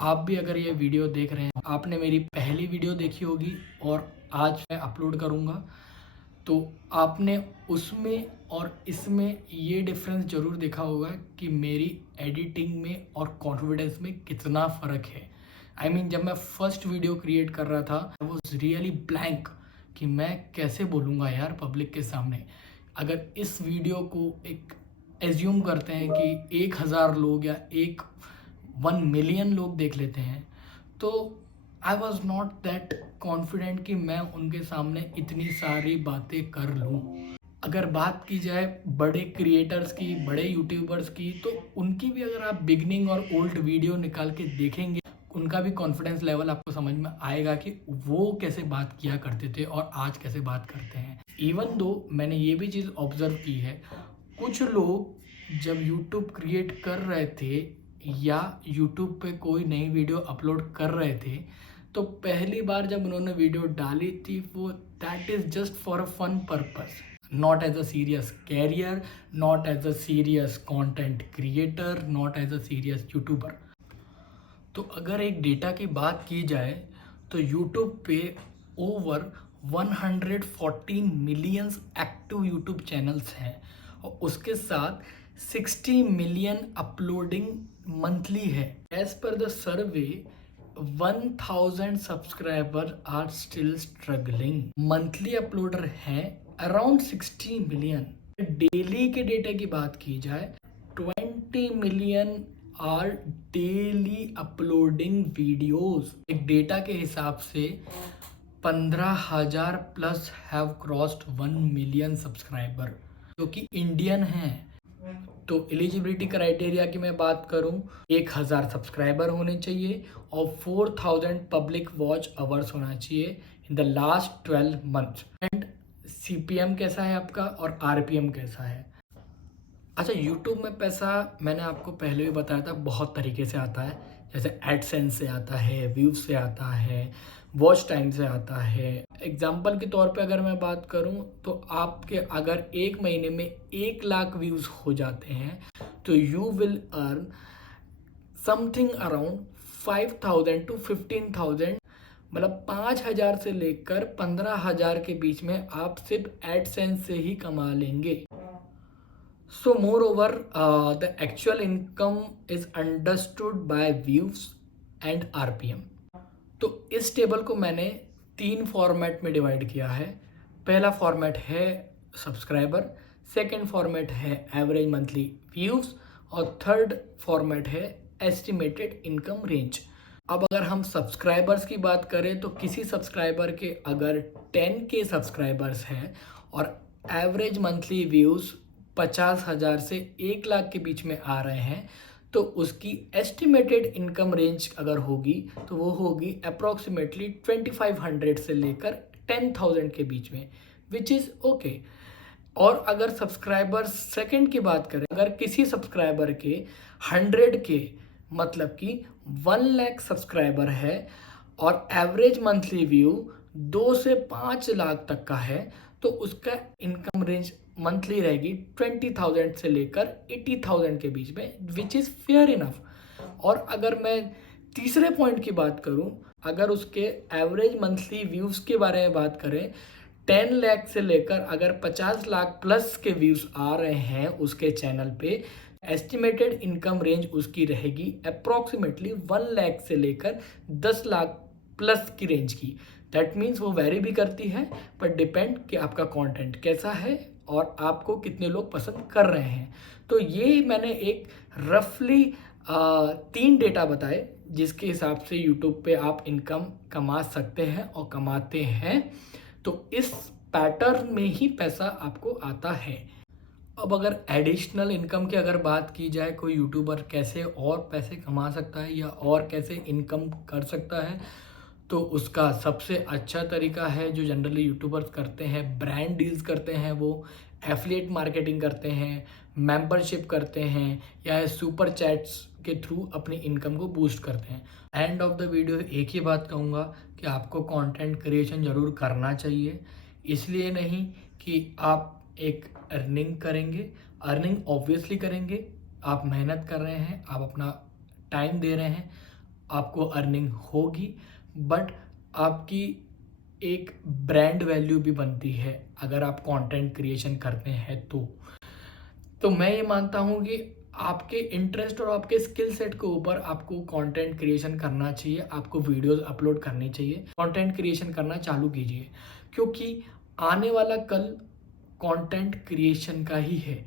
आप भी अगर ये वीडियो देख रहे हैं, आपने मेरी पहली वीडियो देखी होगी और आज मैं अपलोड करूँगा, तो आपने उसमें और इसमें ये डिफरेंस ज़रूर देखा होगा कि मेरी एडिटिंग में और कॉन्फिडेंस में कितना फ़र्क है। जब मैं फर्स्ट वीडियो क्रिएट कर रहा था, आई वॉज रियली ब्लैंक कि मैं कैसे बोलूँगा यार पब्लिक के सामने। अगर इस वीडियो को एक एज्यूम करते हैं कि 1000 लोग या 1 मिलियन लोग देख लेते हैं, तो I was not that confident कि मैं उनके सामने इतनी सारी बातें कर लूँ। अगर बात की जाए बड़े क्रिएटर्स की, बड़े यूट्यूबर्स की, तो उनकी भी अगर आप बिगनिंग और ओल्ड वीडियो निकाल के देखेंगे, उनका भी कॉन्फिडेंस लेवल आपको समझ में आएगा कि वो कैसे बात किया करते थे और आज कैसे बात करते हैं। इवन दो मैंने ये भी चीज़ ऑब्जर्व की है, कुछ लोग जब यूट्यूब क्रिएट कर रहे थे या यूट्यूब पे कोई नई वीडियो अपलोड कर रहे थे, तो पहली बार जब उन्होंने वीडियो डाली थी, वो that is just for a fun purpose, not as a serious career, not as a serious content creator, not as a serious YouTuber. तो अगर एक डेटा की बात की जाए, तो यूट्यूब पे over 114 millions active YouTube channels हैं और उसके साथ 60 मिलियन अपलोडिंग मंथली है। As per the survey 1000 subscriber are still struggling. Monthly uploader हैं अराउंड 60 मिलियन। डेली के डेटा की बात की जाए, 20 million are daily uploading videos. एक डेटा के हिसाब से 15,000 plus have crossed 1 million subscriber, जो कि इंडियन हैं। तो एलिजिबिलिटी क्राइटेरिया की मैं बात करूं, 1000 सब्सक्राइबर होने चाहिए और 4000 पब्लिक वॉच आवर्स होना चाहिए in the last 12 months. And CPM कैसा है आपका और आरपीएम कैसा है। अच्छा, यूट्यूब में पैसा मैंने आपको पहले भी बताया था बहुत तरीके से आता है, जैसे एडसेंस से आता है, व्यूज से आता है, वॉच टाइम से आता है। एग्जाम्पल के तौर पे अगर मैं बात करूं, तो आपके अगर एक महीने में 1 लाख व्यूज हो जाते हैं, तो you will earn something around 5000 to 15,000, मतलब 5,000 से लेकर 15,000 के बीच में आप सिर्फ एडसेंस से ही कमा लेंगे। So moreover, the actual income is understood by views and RPM. तो इस टेबल को मैंने 3 फॉर्मेट में डिवाइड किया है। पहला फॉर्मेट है सब्सक्राइबर, सेकंड फॉर्मेट है एवरेज मंथली व्यूज और थर्ड फॉर्मेट है एस्टिमेटेड इनकम रेंज। अब अगर हम सब्सक्राइबर्स की बात करें, तो किसी सब्सक्राइबर के अगर 10K सब्सक्राइबर्स हैं और एवरेज मंथली व्यूज़ 50,000 से 1 लाख के बीच में आ रहे हैं, तो उसकी एस्टिमेटेड इनकम रेंज अगर होगी, तो वो होगी अप्रॉक्सीमेटली 2500 से लेकर 10,000 के बीच में, विच इज़ ओके। और अगर सब्सक्राइबर सेकंड की बात करें, अगर किसी सब्सक्राइबर के 100K मतलब कि 1 लाख सब्सक्राइबर है और एवरेज मंथली व्यू 2 से 5 लाख तक का है, तो उसका इनकम रेंज मंथली रहेगी 20,000 से लेकर 80,000 के बीच में, विच इज़ फेयर इनफ। और अगर मैं तीसरे पॉइंट की बात करूं, अगर उसके एवरेज मंथली व्यूज़ के बारे में बात करें, 10 लाख से लेकर अगर 50 लाख प्लस के व्यूज़ आ रहे हैं उसके चैनल पे, एस्टिमेटेड इनकम रेंज उसकी रहेगी अप्रॉक्सीमेटली 1 लाख से लेकर 10 लाख प्लस की रेंज की। दैट मीन्स वो वेरी भी करती है, पर डिपेंड कि आपका कंटेंट कैसा है और आपको कितने लोग पसंद कर रहे हैं। तो ये मैंने एक रफली 3 डेटा बताए जिसके हिसाब से यूट्यूब पे आप इनकम कमा सकते हैं और कमाते हैं। तो इस पैटर्न में ही पैसा आपको आता है। अब अगर एडिशनल इनकम की अगर बात की जाए, कोई यूट्यूबर कैसे और पैसे कमा सकता है या और कैसे इनकम कर सकता है, तो उसका सबसे अच्छा तरीका है जो जनरली यूट्यूबर्स करते हैं, ब्रांड डील्स करते हैं, वो एफिलिएट मार्केटिंग करते हैं, मेंबरशिप करते हैं या सुपर चैट्स के थ्रू अपनी इनकम को बूस्ट करते हैं। एंड ऑफ द वीडियो एक ही बात कहूँगा कि आपको कंटेंट क्रिएशन ज़रूर करना चाहिए, इसलिए नहीं कि आप एक अर्निंग करेंगे, अर्निंग ऑब्वियसली करेंगे, आप मेहनत कर रहे हैं, आप अपना टाइम दे रहे हैं, आपको अर्निंग होगी, बट आपकी एक ब्रांड वैल्यू भी बनती है अगर आप कंटेंट क्रिएशन करते हैं तो मैं ये मानता हूँ कि आपके इंटरेस्ट और आपके स्किल सेट के ऊपर आपको कंटेंट क्रिएशन करना चाहिए, आपको वीडियोस अपलोड करनी चाहिए, कंटेंट क्रिएशन करना चालू कीजिए, क्योंकि आने वाला कल कंटेंट क्रिएशन का ही है।